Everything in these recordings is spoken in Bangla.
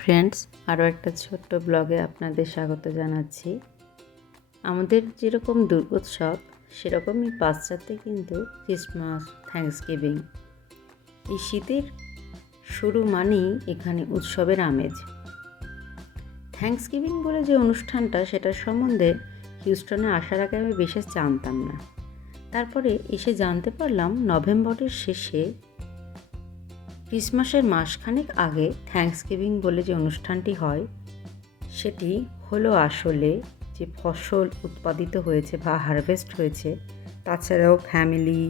ফ্রেন্ডস, আরও একটা ছোট্ট ব্লগে আপনাদের স্বাগত জানাচ্ছি। আমাদের যেরকম দুর্গোৎসব সেরকমই পাশ্চাত্যে কিন্তু ক্রিসমাস, থ্যাঙ্কসগিভিং, এই শীতের শুরু মানেই এখানে উৎসবের আমেজ। থ্যাঙ্কসগিভিং বলে যে অনুষ্ঠানটা, সেটার সম্বন্ধে হিউস্টনে আসার আগে আমি বিশেষ জানতাম না। তারপরে এসে জানতে পারলাম নভেম্বরের শেষে ক্রিসমাসের মাসখানেক আগে থ্যাঙ্কসগিভিং বলে যে অনুষ্ঠানটি হয়, সেটি হলো আসলে যে ফসল উৎপাদিত হয়েছে বা হারভেস্ট হয়েছে, তাছাড়াও ফ্যামিলি,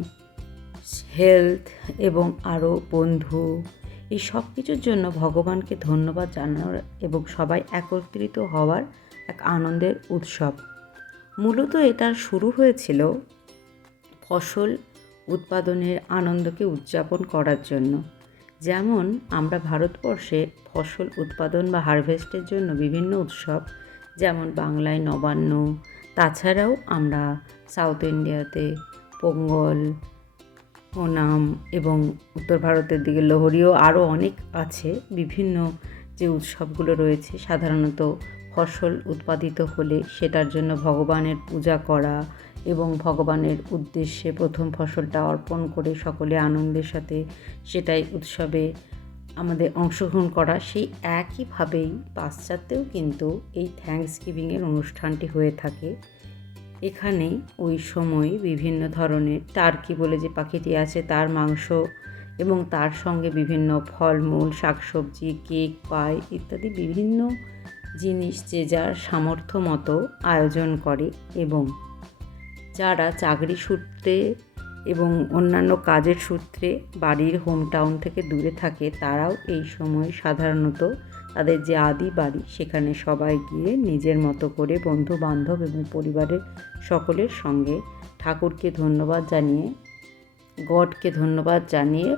হেলথ এবং আরও বন্ধু, এই সব কিছুর জন্য ভগবানকে ধন্যবাদ জানানোর এবং সবাই একত্রিত হওয়ার এক আনন্দের উৎসব। মূলত এটার শুরু হয়েছিল ফসল উৎপাদনের আনন্দকে উদযাপন করার জন্য। যেমন আমরা ভারতবর্ষে ফসল উৎপাদন বা হারভেস্টের জন্য বিভিন্ন উৎসব, যেমন বাংলায় নবান্ন, তাছাড়াও আমরা সাউথ ইন্ডিয়াতে পোঙ্গল, ওনাম এবং উত্তর ভারতের দিকে লোহরিও আরও অনেক আছে। বিভিন্ন যে উৎসবগুলো রয়েছে, সাধারণত ফসল উৎপাদিত হলে সেটার জন্য ভগবানের পূজা করা এবং ভগবানের উদ্দেশ্যে প্রথম ফসলটা অর্পণ করে সকলে আনন্দের সাথে সেটাই উৎসবে আমাদের অংশগ্রহণ করা, সেই একইভাবেই পাশ্চাত্যেও কিন্তু এই থ্যাঙ্কসগিভিংয়ের অনুষ্ঠানটি হয়ে থাকে। এখানে ওই সময় বিভিন্ন ধরনের টার্কি বলে যে পাখিটি আছে তার মাংস এবং তার সঙ্গে বিভিন্ন ফলমূল, শাকসবজি, কেক, পাই ইত্যাদি বিভিন্ন জিনিস যে যার সামর্থ্য মতো আয়োজন করে। এবং যারা চাকরি সূত্রে এবং অন্যান্য কাজের সূত্রে বাড়ির হোম টাউন থেকে দূরে থাকে, তারাও এই সময় সাধারণত তাদের যে আদি বাড়ি সেখানে সবাই গিয়ে নিজের মতো করে বন্ধু বান্ধব এবং পরিবারের সকলের সঙ্গে ঠাকুরকে ধন্যবাদ জানিয়ে, গডকে ধন্যবাদ জানিয়ে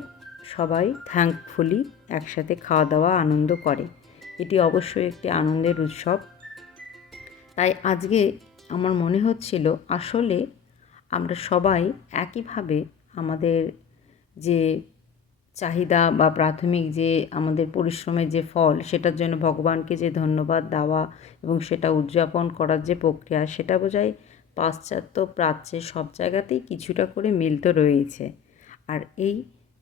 সবাই থ্যাঙ্কফুলি একসাথে খাওয়া দাওয়া আনন্দ করে। এটি অবশ্যই একটি আনন্দের উৎসব। তাই আজকে আমার মনে হচ্ছিল আসলে আমরা সবাই একইভাবে আমাদের যে চাহিদা বা প্রাথমিক যে আমাদের পরিশ্রমের যে ফল, সেটার জন্য ভগবানকে যে ধন্যবাদ দেওয়া এবং সেটা উদযাপন করার যে প্রক্রিয়া, সেটা বোঝায় পাশ্চাত্য প্রাচ্যে সব জায়গাতেই কিছুটা করে মিল তো রয়েছে। আর এই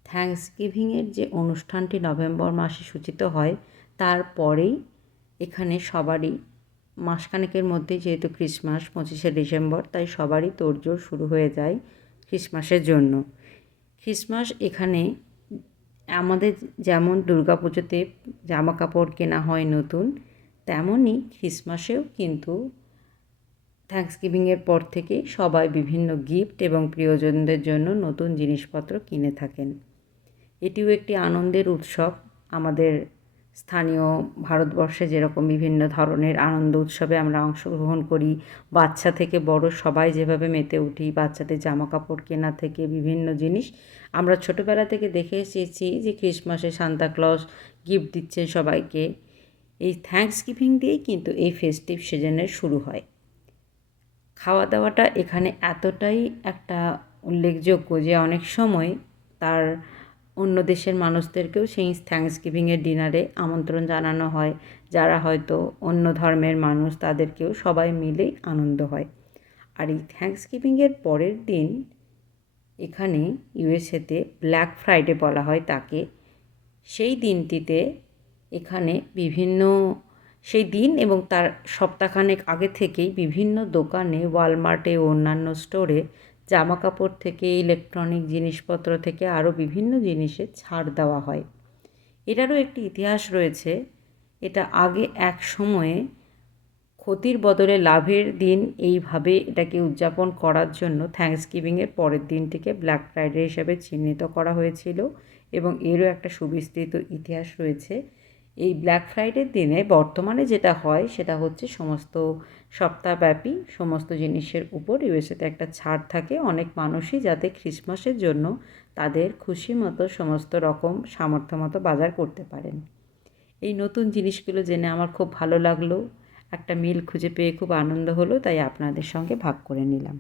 থ্যাঙ্কসগিভিংয়ের যে অনুষ্ঠানটি নভেম্বর মাসে সূচিত হয়, তারপরেই এখানে সবারই মাসখানেকের মধ্যে, যেহেতু ক্রিসমাস 25শে ডিসেম্বর, তাই সবারই তোড়জোড় শুরু হয়ে যায় ক্রিসমাসের জন্য। ক্রিসমাস এখানে আমাদের যেমন দুর্গাপুজোতে জামা কাপড় কেনা হয় নতুন, তেমনই ক্রিসমাসেও কিন্তু থ্যাঙ্কসগিভিংয়ের পর থেকে সবাই বিভিন্ন গিফট এবং প্রিয়জনদের জন্য নতুন জিনিসপত্র কিনে থাকেন। এটিও একটি আনন্দের উৎসব। আমাদের স্থানীয় ভারতবর্ষে যেরকম বিভিন্ন ধরনের আনন্দ উৎসবে আমরা অংশগ্রহণ করি, বাচ্চা থেকে বড় সবাই যেভাবে মেতে উঠি, বাচ্চাদের জামা কাপড় কেনা থেকে বিভিন্ন জিনিস আমরা ছোটোবেলা থেকে দেখে এসেছি যে ক্রিসমাসে সান্তাক্লজ গিফট দিচ্ছেন সবাইকে। এই থ্যাঙ্কসগিভিং দিয়েই কিন্তু এই ফেস্টিভ সিজনের শুরু হয়। খাওয়া দাওয়াটা এখানে এতটাই একটা উল্লেখযোগ্য যে অনেক সময় তার অন্য দেশের মানুষদেরকেও সেই থ্যাঙ্কসগিভিংয়ের ডিনারে আমন্ত্রণ জানানো হয়। যারা হয়তো অন্য ধর্মের মানুষ, তাদেরকেও সবাই মিলেই আনন্দ হয়। আর এই থ্যাঙ্কসগিভিংয়ের পরের দিন এখানে ইউএসএতে ব্ল্যাক ফ্রাইডে বলা হয় তাকে। সেই দিনটিতে এখানে বিভিন্ন সেই দিন এবং তার সপ্তাহখানেক আগে থেকেই বিভিন্ন দোকানে, ওয়ালমার্টে ও অন্যান্য স্টোরে জামাকাপড় থেকে ইলেকট্রনিক জিনিসপত্র থেকে আরও বিভিন্ন জিনিসে ছাড় দেওয়া হয়। এটারও একটি ইতিহাস রয়েছে। এটা আগে এক সময়ে ক্ষতির বদলে লাভের দিন এইভাবে এটাকে উদযাপন করার জন্য থ্যাঙ্কসগিভিংয়ের পরের দিনটিকে ব্ল্যাক ফ্রাইডে হিসাবে চিহ্নিত করা হয়েছিল এবং এরও একটা সুবিস্তৃত ইতিহাস রয়েছে। এই ব্ল্যাক ফ্রাইডের দিনে বর্তমানে যেটা হয় সেটা হচ্ছে সমস্ত সপ্তাহব্যাপী সমস্ত জিনিসের উপর ইউএসএতে একটা ছাড় থাকে। অনেক মানুষই যাতে ক্রিসমাসের জন্য তাদের খুশি মতো সমস্ত রকম সামর্থ্য মতো বাজার করতে পারেন। এই নতুন জিনিসগুলো জেনে আমার খুব ভালো লাগলো, একটা মিল খুঁজে পেয়ে খুব আনন্দ হলো, তাই আপনাদের সঙ্গে ভাগ করে নিলাম।